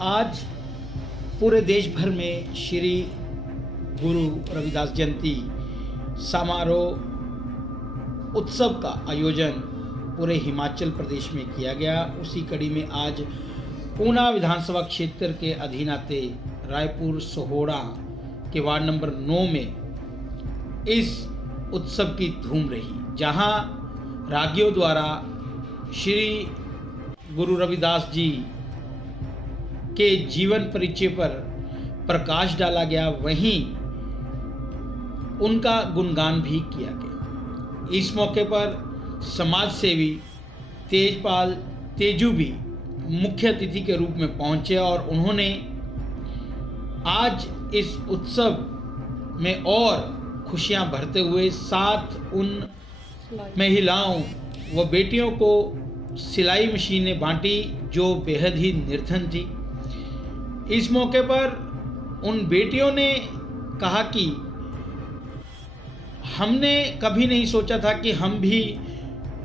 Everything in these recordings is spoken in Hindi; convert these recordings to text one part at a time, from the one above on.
आज पूरे देश भर में श्री गुरु रविदास जयंती समारोह उत्सव का आयोजन पूरे हिमाचल प्रदेश में किया गया। उसी कड़ी में आज ऊना विधानसभा क्षेत्र के अधीन आते रायपुर सोहोड़ा के वार्ड नंबर 9 में इस उत्सव की धूम रही, जहां रागियों द्वारा श्री गुरु रविदास जी के जीवन परिचय पर प्रकाश डाला गया, वहीं उनका गुणगान भी किया गया। इस मौके पर समाज सेवी तेजपाल तेजू भी मुख्य अतिथि के रूप में पहुंचे और उन्होंने आज इस उत्सव में और खुशियां भरते हुए साथ उन महिलाओं व बेटियों को सिलाई मशीनें बांटी जो बेहद ही निर्धन थी। इस मौके पर उन बेटियों ने कहा कि हमने कभी नहीं सोचा था कि हम भी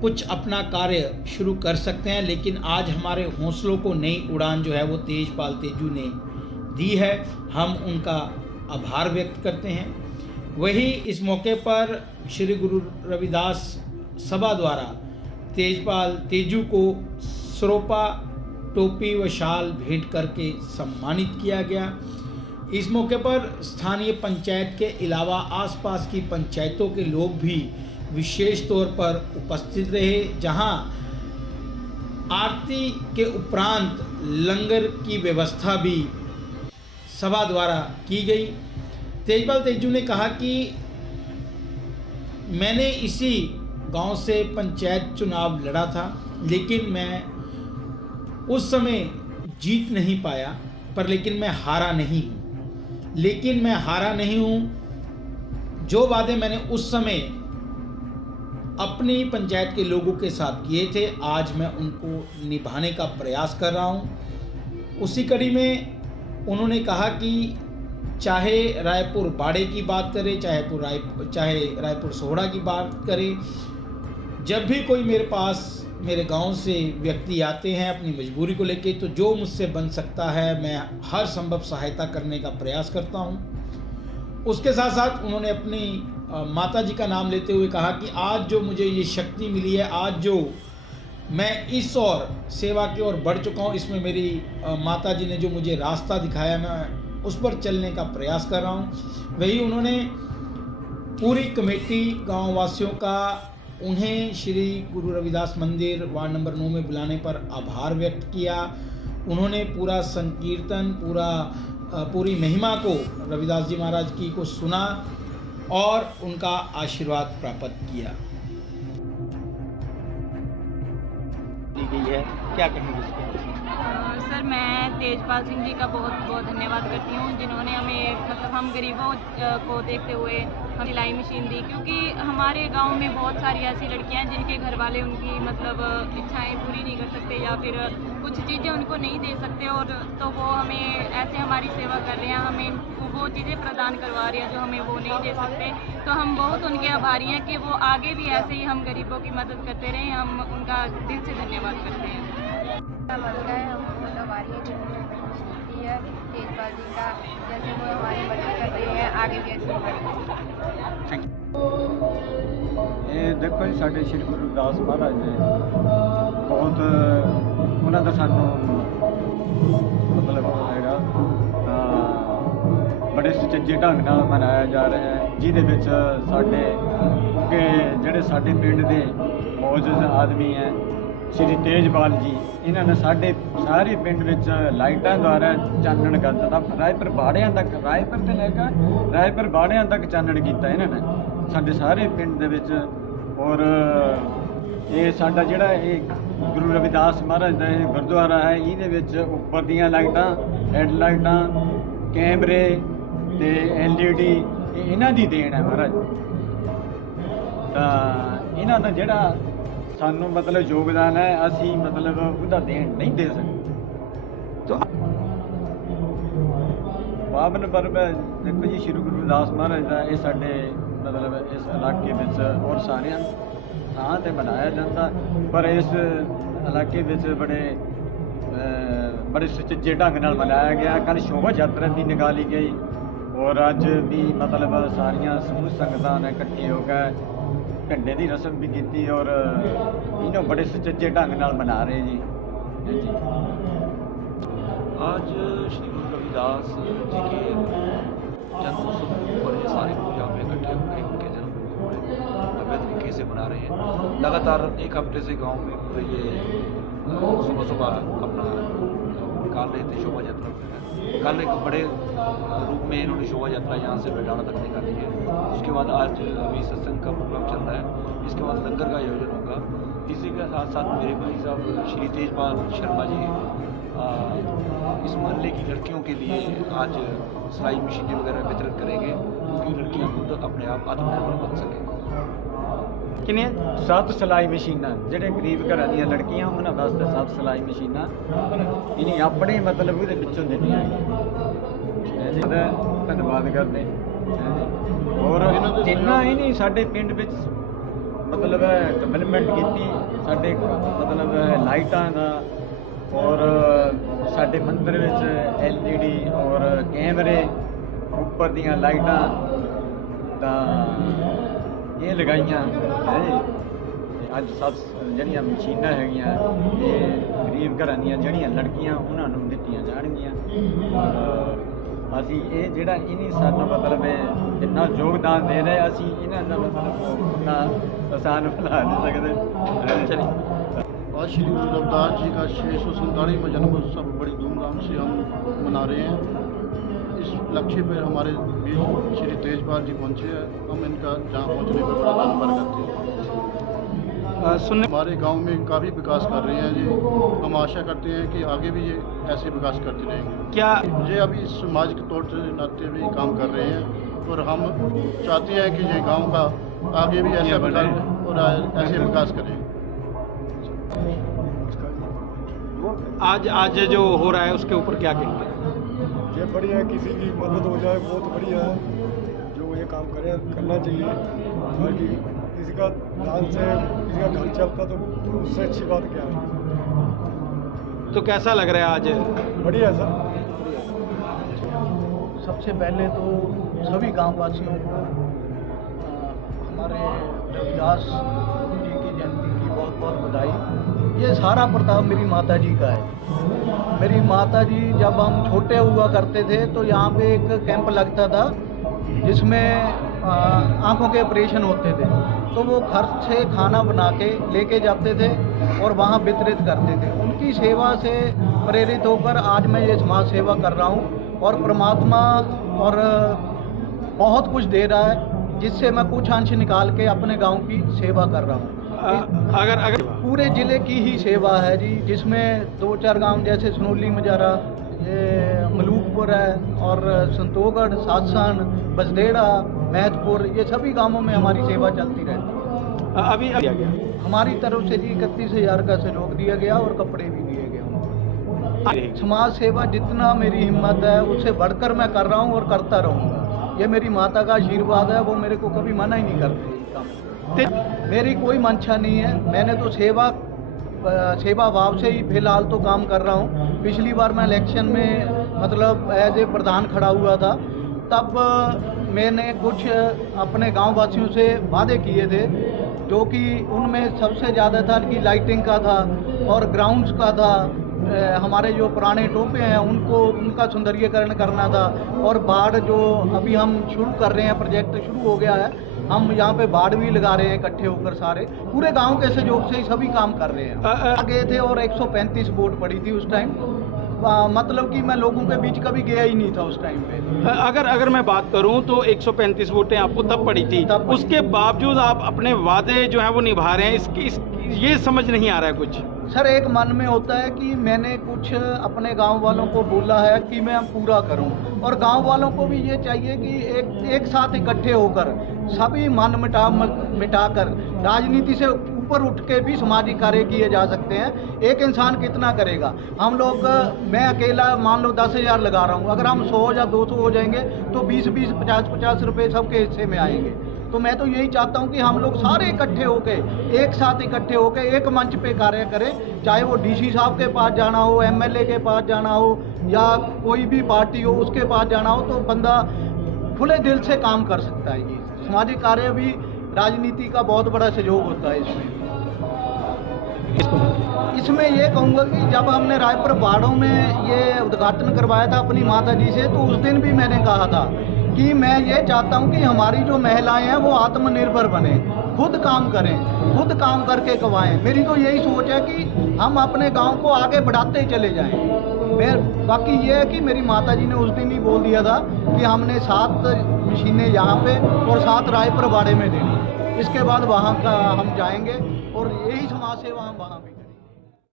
कुछ अपना कार्य शुरू कर सकते हैं, लेकिन आज हमारे हौसलों को नई उड़ान जो है वो तेजपाल तेजू ने दी है। हम उनका आभार व्यक्त करते हैं। वही इस मौके पर श्री गुरु रविदास सभा द्वारा तेजपाल तेजू को सरोपा, टोपी व शाल भेंट करके सम्मानित किया गया। इस मौके पर स्थानीय पंचायत के अलावा आसपास की पंचायतों के लोग भी विशेष तौर पर उपस्थित रहे, जहां आरती के उपरांत लंगर की व्यवस्था भी सभा द्वारा की गई। तेजपाल तेजू ने कहा कि मैंने इसी गांव से पंचायत चुनाव लड़ा था, लेकिन मैं उस समय जीत नहीं पाया, लेकिन मैं हारा नहीं हूँ। जो वादे मैंने उस समय अपनी पंचायत के लोगों के साथ किए थे, आज मैं उनको निभाने का प्रयास कर रहा हूँ। उसी कड़ी में उन्होंने कहा कि चाहे रायपुर बाड़े की बात करें, चाहे रायपुर सोहड़ा की बात करें, जब भी कोई मेरे गांव से व्यक्ति आते हैं अपनी मजबूरी को लेके, तो जो मुझसे बन सकता है मैं हर संभव सहायता करने का प्रयास करता हूं। उसके साथ साथ उन्होंने अपनी माता जी का नाम लेते हुए कहा कि आज जो मुझे ये शक्ति मिली है, आज जो मैं इस और सेवा की ओर बढ़ चुका हूं, इसमें मेरी माता जी ने जो मुझे रास्ता दिखाया, मैं उस पर चलने का प्रयास कर रहा हूं। वही उन्होंने पूरी कमेटी गाँव वासियों का उन्हें श्री गुरु रविदास मंदिर वार्ड नंबर 9 में बुलाने पर आभार व्यक्त किया। उन्होंने पूरा संकीर्तन, पूरी महिमा को रविदास जी महाराज की को सुना और उनका आशीर्वाद प्राप्त किया। दी गई है, क्या कहेंगे इसके? सर, मैं तेजपाल सिंह जी का बहुत बहुत धन्यवाद करती हूँ, जिन्होंने हमें हम गरीबों को देखते हुए हम सिलाई मशीन दी, क्योंकि हमारे गांव में बहुत सारी ऐसी लड़कियां हैं जिनके घर वाले उनकी इच्छाएं पूरी नहीं कर सकते या फिर कुछ चीज़ें उनको नहीं दे सकते, और तो वो हमें ऐसे हमारी सेवा कर रहे हैं, हमें वो चीज़ें प्रदान करवा रहे हैं जो हमें वो नहीं दे सकते। तो हम बहुत उनके आभारी हैं कि वो आगे भी ऐसे ही हम गरीबों की मदद करते रहें। हम उनका दिल से धन्यवाद करते हैं। हम बहुत आभारी हैं जिन्होंने दी है तेजपाल जी का, जैसे वो हमारी मदद कर रहे हैं, आगे भी ऐसे करेंगे। ਇਹ ਦੇਖੋ ਜੀ, ਸਾਡੇ ਸ਼੍ਰੀ ਗੁਰੂ ਰਵਿਦਾਸ ਮਹਾਰਾਜ ਨੇ ਬਹੁਤ ਉਹਨਾਂ ਦਾ ਸਾਨੂੰ ਮਤਲਬ ਹੈਗਾ ਬੜੇ ਸੁਚੱਜੇ ਢੰਗ ਨਾਲ ਮਨਾਇਆ ਜਾ ਰਿਹਾ ਹੈ, ਜਿਹਦੇ ਵਿੱਚ ਸਾਡੇ ਕਿ ਜਿਹੜੇ ਸਾਡੇ ਪਿੰਡ ਦੇ ਮੌਜੂਦ ਆਦਮੀ ਹੈ ਸ਼੍ਰੀ ਤੇਜਪਾਲ ਜੀ, ਇਹਨਾਂ ਨੇ ਸਾਡੇ ਸਾਰੇ ਪਿੰਡ ਵਿੱਚ ਲਾਈਟਾਂ ਦੁਆਰਾ ਚਾਨਣ ਕਰ ਦਿੱਤਾ। ਰਾਏਪੁਰ ਬਾੜਿਆਂ ਤੱਕ, ਰਾਏਪੁਰ ਤੋਂ ਲੈ ਕੇ ਰਾਏਪੁਰ ਬਾੜਿਆਂ ਤੱਕ ਚਾਨਣ ਕੀਤਾ ਇਹਨਾਂ ਨੇ ਸਾਡੇ ਸਾਰੇ ਪਿੰਡ ਦੇ ਵਿੱਚ। ਔਰ ਇਹ ਸਾਡਾ ਜਿਹੜਾ ਇਹ ਗੁਰੂ ਰਵਿਦਾਸ ਮਹਾਰਾਜ ਦਾ ਇਹ ਗੁਰਦੁਆਰਾ ਹੈ, ਇਹਦੇ ਵਿੱਚ ਉੱਪਰ ਦੀਆਂ ਲਾਈਟਾਂ, ਹੈੱਡ ਲਾਈਟਾਂ, ਕੈਮਰੇ ਤੇ LED ਇਹਨਾਂ ਦੀ ਦੇਣ ਹੈ ਮਹਾਰਾਜ। ਤਾਂ ਇਹਨਾਂ ਦਾ ਜਿਹੜਾ ਸਾਨੂੰ ਮਤਲਬ ਯੋਗਦਾਨ ਹੈ, ਅਸੀਂ ਮਤਲਬ ਉਹਦਾ ਦੇਣ ਨਹੀਂ ਦੇ ਸਕਦੇ। ਪਾਵਨ ਪਰਬ ਦੇਖੋ ਜੀ, ਸ਼੍ਰੀ ਗੁਰੂ ਰਵਿਦਾਸ ਮਹਾਰਾਜ ਦਾ ਇਹ ਸਾਡੇ ਮਤਲਬ ਇਸ ਇਲਾਕੇ ਵਿੱਚ ਔਰ ਸਾਰਿਆਂ ਥਾਂ ਤੇ ਮਨਾਇਆ ਜਾਂਦਾ, ਪਰ ਇਸ ਇਲਾਕੇ ਵਿੱਚ ਬੜੇ बड़े सुचज्जे ढंग नाल मनाया गया। कल शोभा यात्रा भी निकाली गई और अज भी मतलब सारिया समूह संगतां ने इकट्ठे होकर झंडे की रस्म भी की और इन्हों बड़े सुचज्जे ढंग नाल मना रहे जी। आज श्री गुरु रविदास जी के जन्मोत्सव पर ये सारे लोग यहाँ पे इकट्ठे होकर उनके जन्म को बड़े भव्य तरीके से मना रहे हैं। लगातार एक हफ्ते से गांव में पूरे ये सुबह सुबह अपना निकाल रहे थे शोभा यात्रा वगैरह। कल एक बड़े रूप में इन्होंने शोभा यात्रा यहाँ से बैठाड़ा तक निकाली है। उसके बाद आज अभी सत्संग का प्रोग्राम चल रहा है, इसके बाद लंगर का आयोजन होगा। इसी के साथ साथ मेरे भाई साहब श्री तेजपाल शर्मा जी इस मोहल्ले की लड़कियों के लिए आज सिलाई मशीनें वगैरह वितरित करेंगे, क्योंकि लड़कियाँ खुद अपने आप आत्मनिर्भर बन सकें। किन्नियां 7 सिलाई मशीनां ਜਿਹੜੇ ਗਰੀਬ ਘਰਾਂ ਦੀਆਂ ਲੜਕੀਆਂ ਉਹਨਾਂ ਵਾਸਤੇ 7 ਸਿਲਾਈ ਮਸ਼ੀਨਾਂ ਇਹਨੇ ਆਪਣੇ ਮਤਲਬ ਉਹਦੇ ਵਿੱਚੋਂ ਦਿੱਤੀਆਂ ਇਹਦਾ ਧੰਨਵਾਦ ਕਰਦੇ ਔਰ ਜਿੰਨਾ ਇਹਨੇ ਸਾਡੇ ਪਿੰਡ ਵਿੱਚ ਮਤਲਬ ਡਿਵੈਲਪਮੈਂਟ ਕੀਤੀ ਸਾਡੇ ਮਤਲਬ ਲਾਈਟਾਂ ਦਾ ਔਰ ਸਾਡੇ ਮੰਦਿਰ ਵਿੱਚ LED ਔਰ ਕੈਮਰੇ ਉੱਪਰ ਦੀਆਂ ਲਾਈਟਾਂ ਦਾ ਇਹ ਲਗਾਈਆਂ ਹੈ ਜੀ। ਅੱਜ 7 ਜਿਹੜੀਆਂ ਮਸ਼ੀਨਾਂ ਹੈਗੀਆਂ ਇਹ ਗਰੀਬ ਘਰਾਂ ਦੀਆਂ ਜਿਹੜੀਆਂ ਲੜਕੀਆਂ ਉਹਨਾਂ ਨੂੰ ਦਿੱਤੀਆਂ ਜਾਣਗੀਆਂ। ਔਰ ਅਸੀਂ ਇਹ ਜਿਹੜਾ ਇਹਨੀ ਸਾਨੂੰ ਮਤਲਬ ਜਿੰਨਾ ਯੋਗਦਾਨ ਦੇ ਰਹੇ ਅਸੀਂ ਇਹਨਾਂ ਦਾ ਮਤਲਬ ਉतना आसान भुला नहीं सकते। चलिए आज श्री गुरु रविदास जी का 647वां जन्मोत्सव बड़ी धूमधाम से हम मना रहे हैं। इस लक्ष्य पर हमारे बीच श्री तेजपाल जी पहुँचे हैं। हम इनका जहाँ पहुँचने पर बड़ा धन्यवाद करते हैं। हमारे गांव में काफ़ी विकास कर रहे हैं जी। हम आशा करते हैं कि आगे भी ये ऐसे विकास करते रहेंगे। क्या ये अभी सामाजिक तौर से नाते भी काम कर रहे हैं और हम चाहते हैं कि ये गांव का आगे भी ऐसा विकास और ऐसे विकास करें। आज जो हो रहा है उसके ऊपर क्या कहेंगे? ये बढ़िया, किसी की मदद हो जाए बहुत बढ़िया है। जो ये काम करना चाहिए, ताकि किसी का दान से किसी का घर चलता तो उससे अच्छी बात क्या है। तो कैसा लग रहा है आज? बढ़िया सर। सबसे पहले तो सभी गांववासियों को हमारे रविदास जी की जयंती की बहुत बहुत बधाई। ये सारा प्रताप मेरी माता जी का है। मेरी माता जी जब हम छोटे हुआ करते थे तो यहाँ पे एक कैंप लगता था जिसमें आंखों के ऑपरेशन होते थे, तो वो घर से खाना बना के लेके जाते थे और वहाँ वितरित करते थे। उनकी सेवा से प्रेरित होकर आज मैं ये समाज सेवा कर रहा हूँ और परमात्मा और बहुत कुछ दे रहा है, जिससे मैं कुछ अंश निकाल के अपने गांव की सेवा कर रहा हूँ। अगर पूरे ज़िले की ही सेवा है जी, जिसमें 2-4 गांव जैसे सनोली मजारा, ये मलूकपुर है और संतोगढ़, सासन, बसदेड़ा, महतपुर, ये सभी गांवों में हमारी सेवा चलती रहती है। अभी दिया गया हमारी तरफ से जी 31,000 का सहयोग दिया गया और कपड़े भी दिए गए। समाज सेवा जितना मेरी हिम्मत है उससे बढ़कर मैं कर रहा हूँ और करता रहूँगा। ये मेरी माता का आशीर्वाद है, वो मेरे को कभी मना ही नहीं करती। मेरी कोई मंशा नहीं है, मैंने तो सेवा भाव से ही फिलहाल तो काम कर रहा हूँ। पिछली बार मैं इलेक्शन में मतलब एज ए प्रधान खड़ा हुआ था, तब मैंने कुछ अपने गांव वासियों से वादे किए थे, जो कि उनमें सबसे ज़्यादा था कि लाइटिंग का था और ग्राउंड्स का था। हमारे जो पुराने टोपे हैं उनका सौंदर्यीकरण करना था और बाढ़ जो अभी हम शुरू कर रहे हैं, प्रोजेक्ट शुरू हो गया है, हम यहाँ पे बाढ़ भी लगा रहे हैं इकट्ठे होकर, सारे पूरे गांव के सहयोग से ही सभी काम कर रहे हैं। गए थे और 135 वोट पड़ी थी उस टाइम, मतलब कि मैं लोगों के बीच कभी गया ही नहीं था उस टाइम पे। अगर मैं बात करूं तो 135 वोटें आपको तब पड़ी थी, उसके बावजूद आप अपने वादे जो हैं वो निभा रहे हैं। ये समझ नहीं आ रहा है कुछ। सर, एक मन में होता है कि मैंने कुछ अपने गांव वालों को बोला है कि मैं पूरा करूं, और गांव वालों को भी ये चाहिए कि एक साथ इकट्ठे होकर सभी मन मिटाकर राजनीति से ऊपर उठ के भी सामाजिक कार्य किए जा सकते हैं। एक इंसान कितना करेगा? हम लोग, मैं अकेला मान लो 10,000 लगा रहा हूँ, अगर हम 100 या 200 हो जाएंगे तो 20-20, 50-50 रुपये सबके हिस्से में आएंगे। तो मैं तो यही चाहता हूँ कि हम लोग सारे इकट्ठे होके, एक साथ इकट्ठे होके एक मंच पे कार्य करें, चाहे वो डीसी साहब के पास जाना हो, एमएलए के पास जाना हो, या कोई भी पार्टी हो उसके पास जाना हो, तो बंदा खुले दिल से काम कर सकता है। ये सामाजिक कार्य भी राजनीति का बहुत बड़ा सहयोग होता है इसमें ये कहूँगा कि जब हमने रायपुर बाड़ों में ये उद्घाटन करवाया था अपनी माता जी से, तो उस दिन भी मैंने कहा था कि मैं ये चाहता हूँ कि हमारी जो महिलाएं हैं वो आत्मनिर्भर बने, खुद काम करें, खुद काम करके कमाएं। मेरी तो यही सोच है कि हम अपने गांव को आगे बढ़ाते चले जाएं। बाकी ये है कि मेरी माता जी ने उस दिन ही बोल दिया था कि हमने 7 मशीनें यहाँ पे और 7 रायपुर बाड़े में देनी। इसके बाद वहाँ का हम जाएंगे और यही समाज सेवा हम वहाँ भी